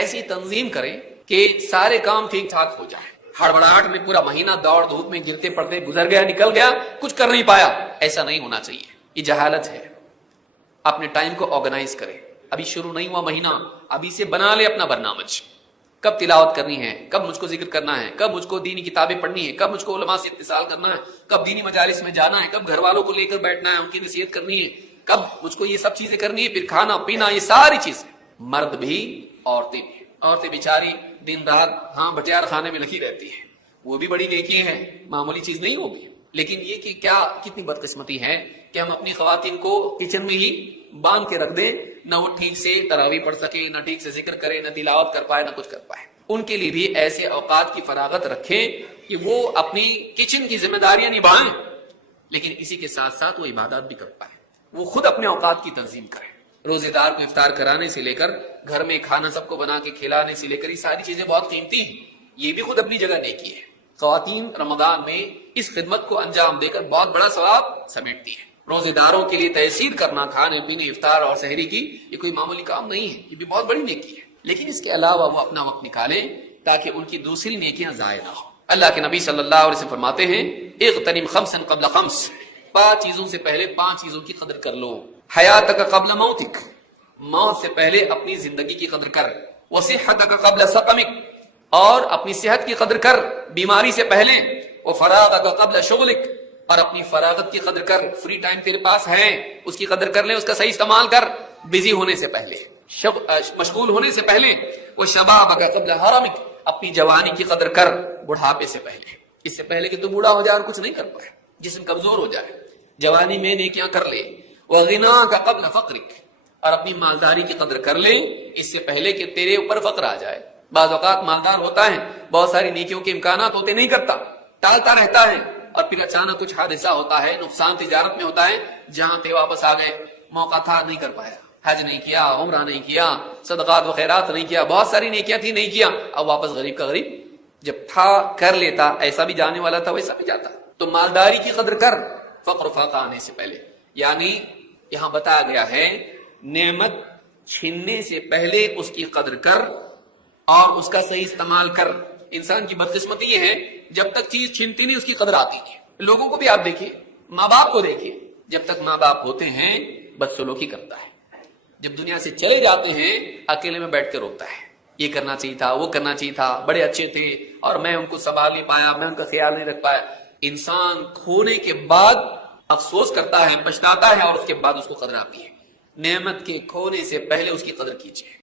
ایسی تنظیم کریں کہ سارے کام ٹھیک ٹھاک ہو جائے. ہڑبڑاہٹ میں پورا مہینہ دوڑ دھوپ میں گرتے پڑتے گزر گیا، نکل گیا، کچھ کر نہیں پایا. ایسا نہیں ہونا چاہیے، یہ جہالت ہے. اپنے ٹائم کو آرگنائز کرے. ابھی شروع نہیں ہوا مہینہ، ابھی سے بنا لے اپنا برنامج. کب تلاوت کرنی ہے، کب مجھ کو ذکر کرنا ہے، کب مجھ کو دینی کتابیں پڑھنی ہے، کب مجھ کو علماء سے اتصال کرنا ہے، کب دینی مجالس میں جانا ہے، کب گھر والوں کو لے کر بیٹھنا ہے، ان کی نصیحت کرنی ہے، کب مجھ کو یہ سب چیزیں کرنی ہے، پھر کھانا پینا، یہ ساری چیزیں. مرد بھی عورتیں بھی. عورتیں بیچاری دن رات بٹیار خانے میں لگی رہتی ہیں، وہ بھی بڑی نیکی ہے، معمولی چیز نہیں ہوگی. لیکن یہ کہ کیا کتنی بدقسمتی ہے کہ ہم اپنی خواتین کو کچن میں ہی باندھ کے رکھ دیں، نہ وہ ٹھیک سے تراویح پڑھ سکے، نہ ٹھیک سے ذکر کرے، نہ تلاوت کر پائے، نہ کچھ کر پائے. ان کے لیے بھی ایسے اوقات کی فراغت رکھیں کہ وہ اپنی کچن کی ذمہ داریاں نبھائیں، لیکن اسی کے ساتھ ساتھ وہ عبادات بھی کر پائے. وہ خود اپنے اوقات کی تنظیم کریں. روزے دار کو افطار کرانے سے لے کر گھر میں کھانا سب کو بنا کے کھلانے سے لے کر یہ ساری چیزیں بہت قیمتی ہیں. یہ بھی خود اپنی جگہ نیکی ہے. خواتین رمضان میں اس خدمت کو انجام دے کر بہت بڑا ثواب سمیٹتی ہے. روزے داروں کے لیے تحصیل کرنا، کھانے پینے، افطار اور سحری کی، یہ کوئی معمولی کام نہیں ہے، یہ بھی بہت بڑی نیکی ہے. لیکن اس کے علاوہ وہ اپنا وقت نکالیں تاکہ ان کی دوسری نیکیاں ضائع نہ ہو. اللہ کے نبی صلی اللہ علیہ وسلم فرماتے ہیں اغتنم خمسا قبل خمس، 5 چیزوں سے پہلے 5 چیزوں کی قدر کر لو. حیاتک قبل موتک، موت سے پہلے اپنی زندگی کی قدر کر. وصحتک قبل سقمک، اور اپنی صحت کی قدر کر بیماری سے پہلے. وفراغک قبل شغلک، اور اپنی فراغت کی قدر کر. فری ٹائم تیرے پاس ہے اس کی قدر کر لے، اس کا صحیح استعمال کر بزی ہونے سے پہلے، مشغول ہونے سے پہلے. وشبابک قبل حرمک، اپنی جوانی کی قدر کر بڑھاپے سے پہلے. اس سے پہلے کہ تو بوڑھا ہو جائے اور کچھ نہیں کر پائے، جسم کمزور ہو جائے، جوانی میں نیکیاں کر لے. وغناک قبل فقرک، اور اپنی مالداری کی قدر کر لے اس سے پہلے کہ تیرے اوپر فقر آ جائے. بعض اوقات مالدار ہوتا ہے، بہت ساری نیکیوں کے امکانات ہوتے، نہیں کرتا، ٹالتا رہتا ہے، اور پھر اچانک کچھ حادثہ ہوتا ہے، نقصان تجارت میں ہوتا ہے. جہاں تھے واپس آ گئے، موقع تھا نہیں کر پایا، حج نہیں کیا، عمرہ نہیں کیا، صدقات و خیرات نہیں کیا، بہت ساری نیکیاں تھی نہیں کیا. اب واپس غریب کا غریب. جب تھا کر لیتا، ایسا بھی جانے والا تھا ویسا بھی جاتا. تو مالداری کی قدر کر فقر و فاقہ آنے سے پہلے. یعنی یہاں بتایا گیا ہے نعمت چھیننے سے پہلے اس کی قدر کر اور اس کا صحیح استعمال کر. انسان کی بدقسمتی یہ ہے جب تک چیز چھینتی نہیں اس کی قدر آتی نہیں. لوگوں کو بھی آپ دیکھیے، ماں باپ کو دیکھیے، جب تک ماں باپ ہوتے ہیں بدسلوکی کرتا ہے، جب دنیا سے چلے جاتے ہیں اکیلے میں بیٹھ کے روتا ہے، یہ کرنا چاہیے تھا، وہ کرنا چاہیے تھا، بڑے اچھے تھے اور میں ان کو سنبھال نہیں پایا، میں ان کا خیال نہیں رکھ پایا. انسان کھونے کے بعد افسوس کرتا ہے، پچھتاتا ہے، اور اس کے بعد اس کو قدر آتی ہے. نعمت کے کھونے سے پہلے اس کی قدر کیجیے.